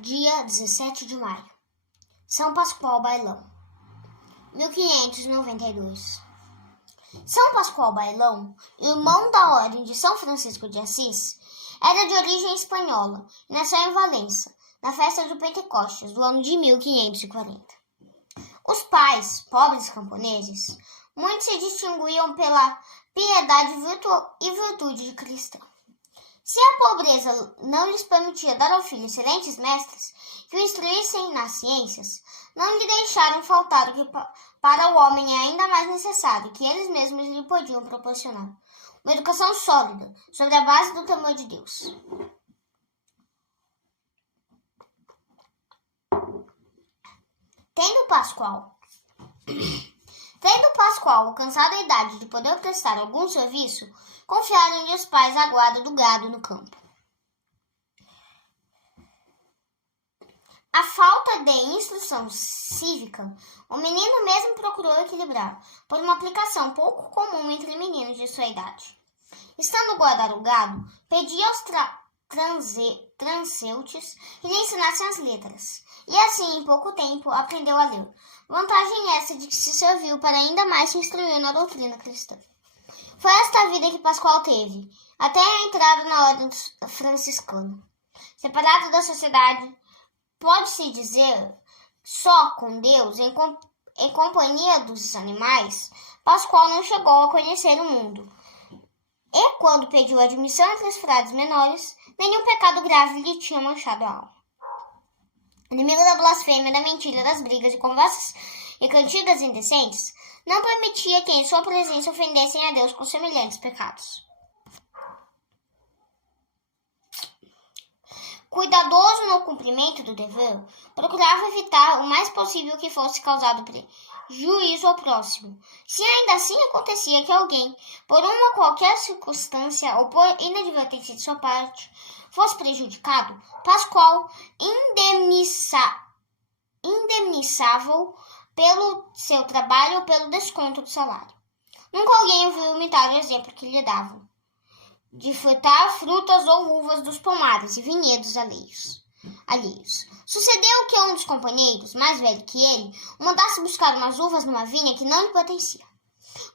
Dia 17 de maio. São Pascoal Bailão. 1592. São Pascoal Bailão, irmão da Ordem de São Francisco de Assis, era de origem espanhola e nasceu em Valença, na festa de Pentecostes do ano de 1540. Os pais, pobres camponeses, muito se distinguiam pela piedade e virtude cristã. Se a pobreza não lhes permitia dar ao filho excelentes mestres que o instruíssem nas ciências, não lhe deixaram faltar o que para o homem é ainda mais necessário, que eles mesmos lhe podiam proporcionar: uma educação sólida, sobre a base do temor de Deus. Tendo Pascoal alcançado a idade de poder prestar algum serviço, confiaram-lhe os pais a guarda do gado no campo. A falta de instrução cívica, o menino mesmo procurou equilibrar, por uma aplicação pouco comum entre meninos de sua idade. Estando guardar o gado, pedia aos transeuntes que lhe ensinassem as letras, e assim, em pouco tempo, aprendeu a ler. Vantagem essa de que se serviu para ainda mais se instruir na doutrina cristã. Foi esta a vida que Pascoal teve, até a entrada na ordem franciscana. Separado da sociedade, pode-se dizer, só com Deus, em companhia dos animais, Pascoal não chegou a conhecer o mundo. E quando pediu admissão entre os frades menores, nenhum pecado grave lhe tinha manchado a alma. Inimigo da blasfêmia, da mentira, das brigas e conversas e cantigas indecentes, não permitia que em sua presença ofendessem a Deus com semelhantes pecados. Cuidadoso no cumprimento do dever, procurava evitar o mais possível que fosse causado prejuízo ao próximo. Se ainda assim acontecia que alguém, por uma qualquer circunstância ou por inadvertência de sua parte, fosse prejudicado, Pascoal indemnizava-o pelo seu trabalho ou pelo desconto do salário. Nunca alguém ouviu imitar o exemplo que lhe davam de frutar frutas ou uvas dos pomares e vinhedos alheios. Sucedeu que um dos companheiros, mais velho que ele, o mandasse buscar umas uvas numa vinha que não lhe pertencia.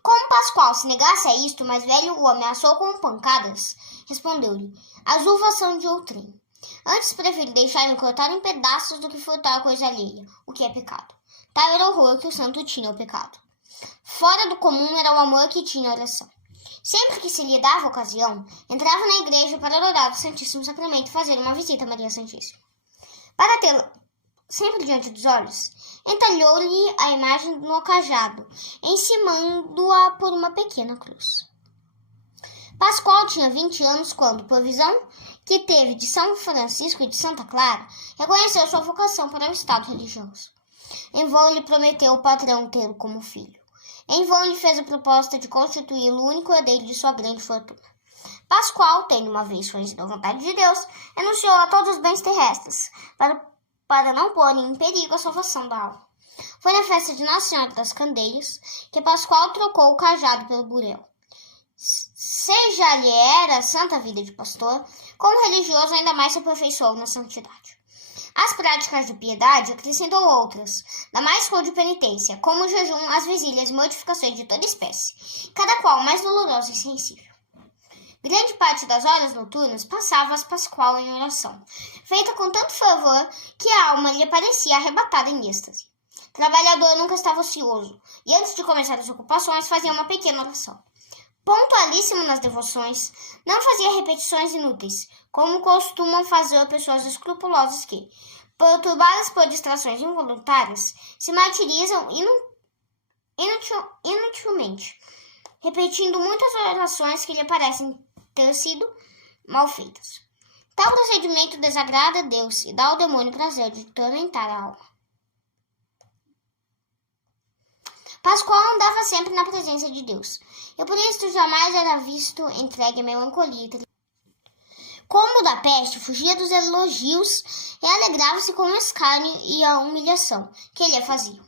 Como Pascoal se negasse a isto, o mais velho o ameaçou com pancadas. Respondeu-lhe: as uvas são de outrem. Antes prefiro deixar-me cortar em pedaços do que furtar coisa alheia, o que é pecado. Tal era o horror que o santo tinha ao pecado. Fora do comum era o amor que tinha a oração. Sempre que se lhe dava ocasião, entrava na igreja para adorar o Santíssimo Sacramento e fazer uma visita a Maria Santíssima. Para tê-la sempre diante dos olhos, entalhou-lhe a imagem no cajado, encimando-a por uma pequena cruz. Pascoal tinha 20 anos quando, por visão que teve de São Francisco e de Santa Clara, reconheceu sua vocação para o estado religioso. Em vão lhe prometeu o patrão tê-lo como filho. Em vão lhe fez a proposta de constituí-lo o único herdeiro de sua grande fortuna. Pascoal, tendo uma vez conhecido a vontade de Deus, renunciou a todos os bens terrestres, para não pôr em perigo a salvação da alma. Foi na festa de Nossa Senhora das Candeias que Pascoal trocou o cajado pelo burel. Seja lhe era santa vida de pastor, como religioso ainda mais se aperfeiçoou na santidade. Às práticas de piedade acrescentou outras, da mais rude penitência, como o jejum, as vigílias e mortificações de toda espécie, cada qual mais dolorosa e sensível. Grande parte das horas noturnas passava-as Pascoal em oração, feita com tanto fervor que a alma lhe parecia arrebatada em êxtase. Trabalhador nunca estava ocioso, e antes de começar as ocupações fazia uma pequena oração. Pontualíssimo nas devoções, não fazia repetições inúteis, como costumam fazer pessoas escrupulosas que, perturbadas por distrações involuntárias, se martirizam inutilmente, repetindo muitas orações que lhe parecem ter sido mal feitas. Tal procedimento desagrada a Deus e dá ao demônio prazer de tormentar a alma. Pascoal andava sempre na presença de Deus, e por isso jamais era visto entregue à melancolia e tristeza. Como da peste, fugia dos elogios e alegrava-se com o escárnio e a humilhação que lhe faziam.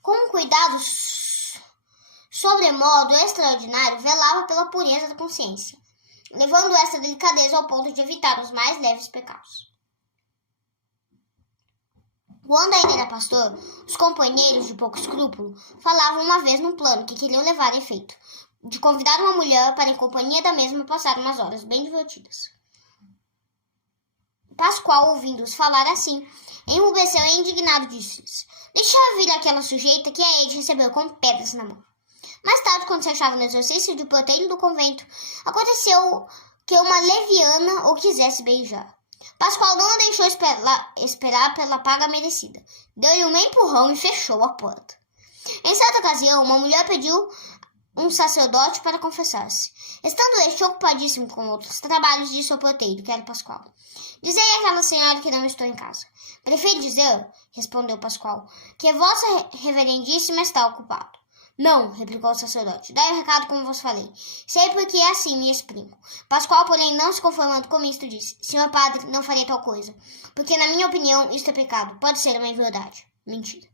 Com um cuidado sobremodo extraordinário, velava pela pureza da consciência, levando esta delicadeza ao ponto de evitar os mais leves pecados. Quando ainda era pastor, os companheiros de pouco escrúpulo falavam uma vez num plano que queriam levar a efeito, de convidar uma mulher para, em companhia da mesma, passar umas horas bem divertidas. Pascoal, ouvindo-os falar assim, enrubesceu e indignado disse-lhes: deixa eu vir aquela sujeita que a Ede recebeu com pedras na mão. Mais tarde, quando se achava no exercício de porteiro do convento, aconteceu que uma leviana o quisesse beijar. Pascoal não a deixou esperar pela paga merecida. Deu-lhe um empurrão e fechou a porta. Em certa ocasião, uma mulher pediu um sacerdote para confessar-se. Estando este ocupadíssimo com outros trabalhos, disse ao porteiro, que era Pascoal: dizei àquela senhora que não estou em casa. Prefiro dizer, respondeu Pascoal, que vossa reverendíssima está ocupado. Não, replicou o sacerdote, dai o recado como vos falei. Sei porque é assim me exprimo. Pascoal, porém, não se conformando com isto, disse: senhor padre, não farei tal coisa, porque na minha opinião isto é pecado. Pode ser uma inverdade. Mentira.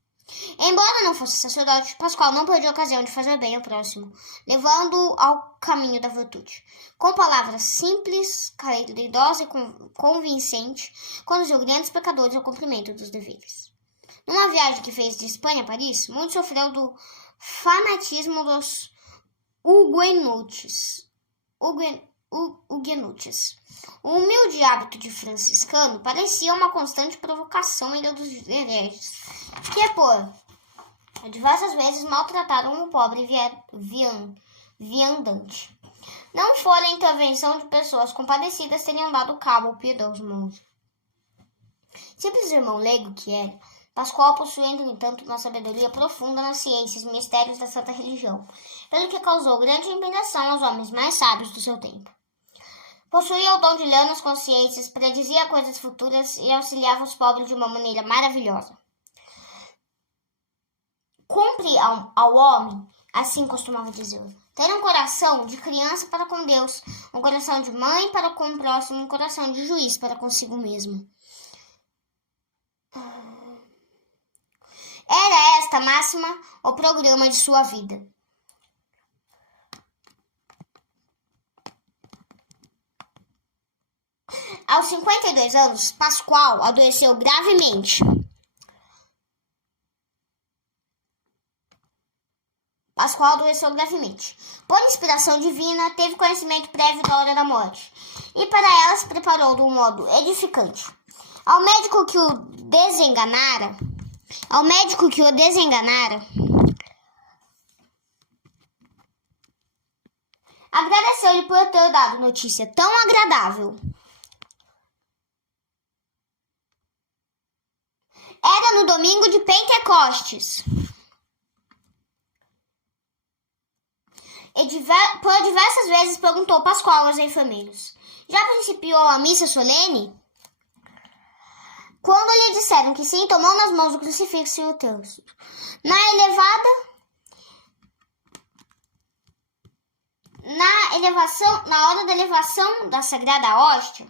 Embora não fosse sacerdote, Pascoal não perdeu a ocasião de fazer bem ao próximo, levando-o ao caminho da virtude. Com palavras simples, caridosa e convincente, conduziu grandes pecadores ao cumprimento dos deveres. Numa viagem que fez de Espanha a Paris, muito sofreu do fanatismo dos huguenotes. O humilde hábito de franciscano parecia uma constante provocação ainda dos hereges, que por diversas vezes maltrataram o pobre viandante. Não fora a intervenção de pessoas compadecidas teriam dado cabo ao piedoso monge. Simples irmão leigo que era, Pascoal possuía, no entanto, uma sabedoria profunda nas ciências e mistérios da santa religião, pelo que causou grande admiração aos homens mais sábios do seu tempo. Possuía o dom de ler nas consciências, predizia coisas futuras e auxiliava os pobres de uma maneira maravilhosa. Cumpre ao homem, assim costumava dizer, ter um coração de criança para com Deus, um coração de mãe para com o próximo, um coração de juiz para consigo mesmo. Era esta máxima o programa de sua vida. Aos 52 anos, Pascoal adoeceu gravemente. Por inspiração divina, teve conhecimento prévio da hora da morte, e para ela se preparou de um modo edificante. Ao médico que o desenganara, agradeceu-lhe por ter dado notícia tão agradável. Era no domingo de Pentecostes. Por diversas vezes perguntou Pascoal aos enfermeiros: já principiou a missa solene? Quando lhe disseram que sim, tomou nas mãos o crucifixo e o terço. Na hora da elevação da sagrada hóstia,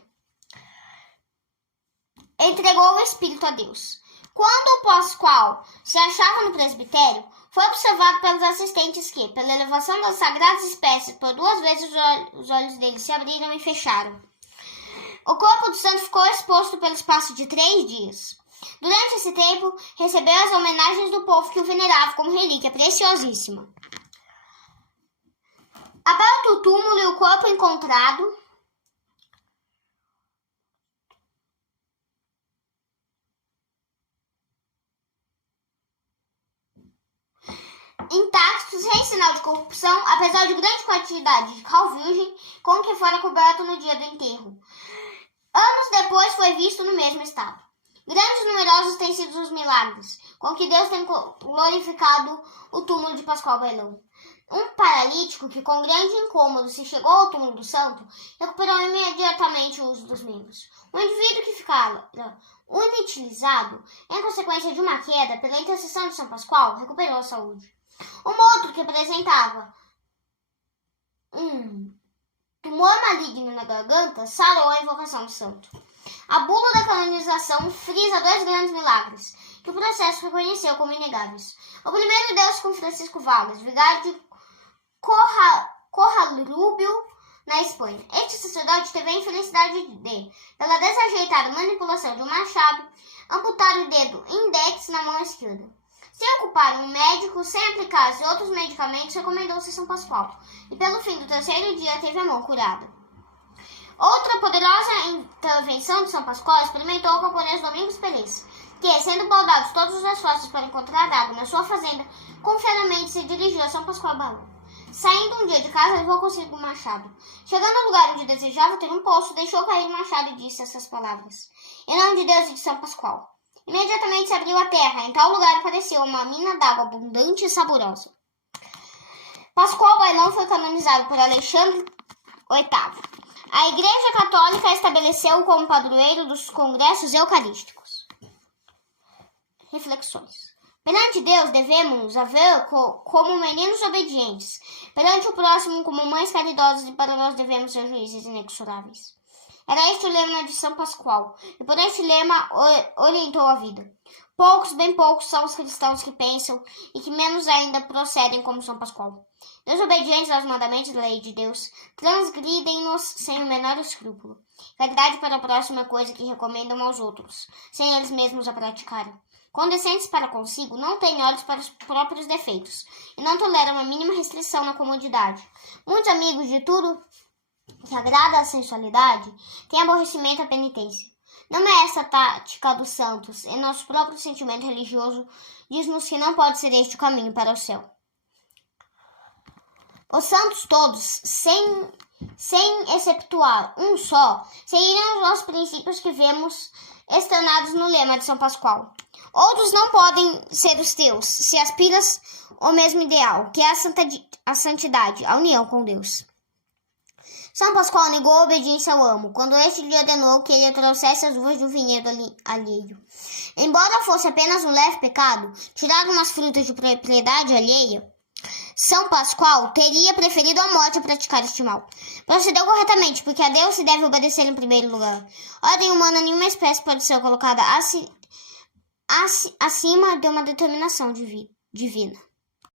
entregou o Espírito a Deus. Quando o Pascoal se achava no presbitério, foi observado pelos assistentes que, pela elevação das sagradas espécies, por 2 vezes os olhos dele se abriram e fecharam. O corpo do santo ficou exposto pelo espaço de 3 dias. Durante esse tempo, recebeu as homenagens do povo que o venerava como relíquia preciosíssima. Aberto o túmulo e o corpo encontrado, intacto, sem sinal de corrupção, apesar de grande quantidade de cal virgem com que fora coberto no dia do enterro. Anos depois foi visto no mesmo estado. Grandes e numerosos têm sido os milagres com que Deus tem glorificado o túmulo de Pascoal Bailão. Um paralítico que com grande incômodo se chegou ao túmulo do santo recuperou imediatamente o uso dos membros. Um indivíduo que ficava inutilizado em consequência de uma queda pela intercessão de São Pascoal recuperou a saúde. Um outro que apresentava tumor maligno na garganta sarou a invocação do santo. A bula da canonização frisa 2 grandes milagres, que o processo reconheceu como inegáveis. O primeiro deu-se com Francisco Vargas, vigário de Corralrúbio, na Espanha. Este sacerdote teve a infelicidade de, pela desajeitada manipulação de um machado, amputar o dedo índex na mão esquerda. Sem ocupar um médico, sem aplicar-se outros medicamentos, recomendou-se São Pascoal, e pelo fim do terceiro dia teve a mão curada. Outra poderosa intervenção de São Pascoal experimentou o camponês Domingos Pérez, que, sendo baldados todos os esforços para encontrar água na sua fazenda, confiadamente se dirigiu a São Pascoal Baú. Saindo um dia de casa, levou consigo um machado. Chegando ao lugar onde desejava ter um poço, deixou cair o machado e disse essas palavras: Em nome de Deus e de São Pascoal. Imediatamente se abriu a terra. Em tal lugar apareceu uma mina d'água abundante e saborosa. Pascoal Bailão foi canonizado por Alexandre VIII. A Igreja Católica estabeleceu-o como padroeiro dos congressos eucarísticos. Reflexões. Perante Deus devemos haver como meninos obedientes, perante o próximo como mães caridosas, e para nós devemos ser juízes inexoráveis. Era este o lema de São Pascoal, e por este lema orientou a vida. Poucos, bem poucos, são os cristãos que pensam e que menos ainda procedem como São Pascoal. Desobedientes aos mandamentos da lei de Deus, transgridem-nos sem o menor escrúpulo. Caridade para o próximo é coisa que recomendam aos outros, sem eles mesmos a praticarem. Condescentes para consigo, não têm olhos para os próprios defeitos, e não toleram a mínima restrição na comodidade. Muitos amigos de tudo que agrada à sensualidade têm aborrecimento à penitência. Não é essa a tática dos santos, e nosso próprio sentimento religioso diz-nos que não pode ser este o caminho para o céu. Os santos todos, sem exceptuar um só, seguiram os princípios que vemos externados no lema de São Pascoal. Outros não podem ser os teus, se aspiras ao mesmo ideal, que é a santidade, a união com Deus. São Pascoal negou a obediência ao amo, quando este lhe ordenou que ele trouxesse as uvas de um vinhedo alheio. Embora fosse apenas um leve pecado, tirar umas frutas de propriedade alheia, São Pascoal teria preferido a morte a praticar este mal. Procedeu corretamente, porque a Deus se deve obedecer em primeiro lugar. Ordem humana, nenhuma espécie pode ser colocada acima de uma determinação divina.